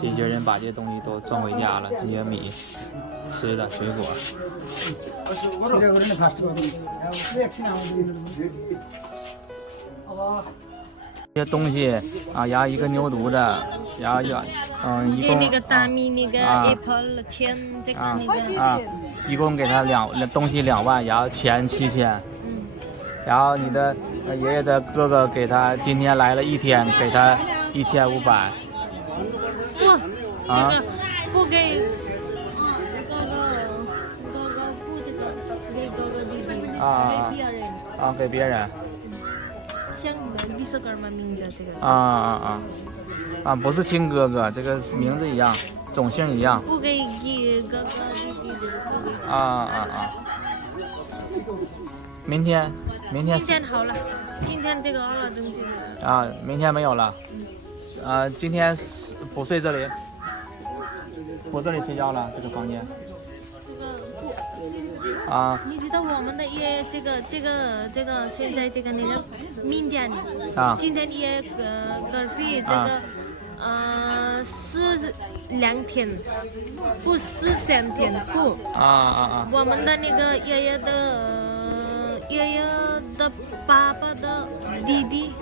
这些人把这些东西都装回家了，这些米、吃的、水果。这些东西啊，然后一个牛犊子，然后一共那个大米那个 apple 钱，这个那个一共给他东西2万，然后钱7000。然后你的爷爷的哥哥给他今天来了1天，给他1500。哇，啊，这个不给哥哥不这个给哥哥弟弟，给别人。啊，给别人。像比斯格尔玛名字这个。不是亲哥哥，这个名字一样，种姓一样。不给哥哥弟弟的。明天好了，今天这个好了东西明天没有了。今天不睡这里，我这里睡觉了，这个房间。这个不。你知道我们的也这个现在这个那个明天今天也隔壁这个是2天，不是3天不。我们的那个爷爷的爸爸的弟弟。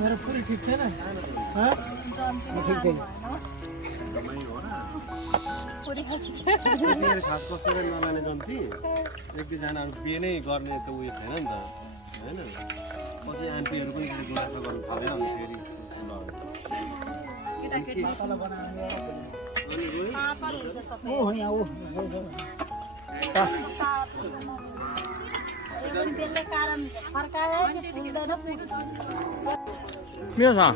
मेरो पुरी ठिक छैन ठिक छैन खास कसैले नलाने जन्ती एक दुईजना बिहे नै गर्ने त उयो छैन नि त होइन पछि आन्टीहरू पनि गुनासो गर्नु थाल्यो अनि फेरि没有啥。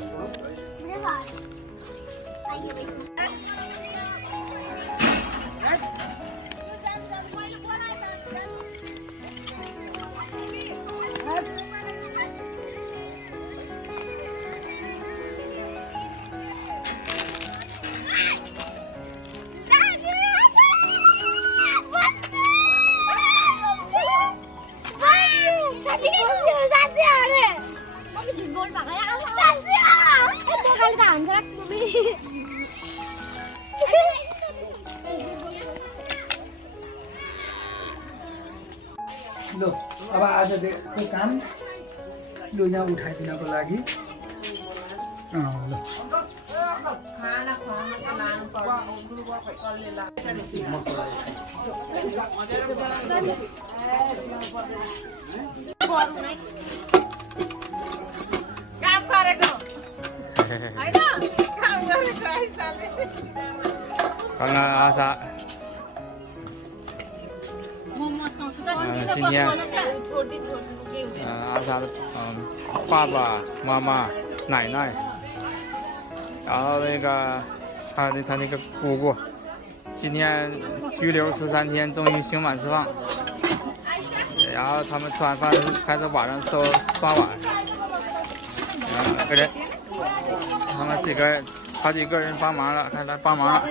लो अब आजको काम लु यहाँ उठाइदिनको लागि刚刚阿莎，今天阿莎的爸爸妈妈奶奶，然后那个他那个姑姑，今天拘留13天，终于刑满释放。然后他们吃完饭开始晚上刷碗，2个人，他们好几个人帮忙了，开始帮忙了。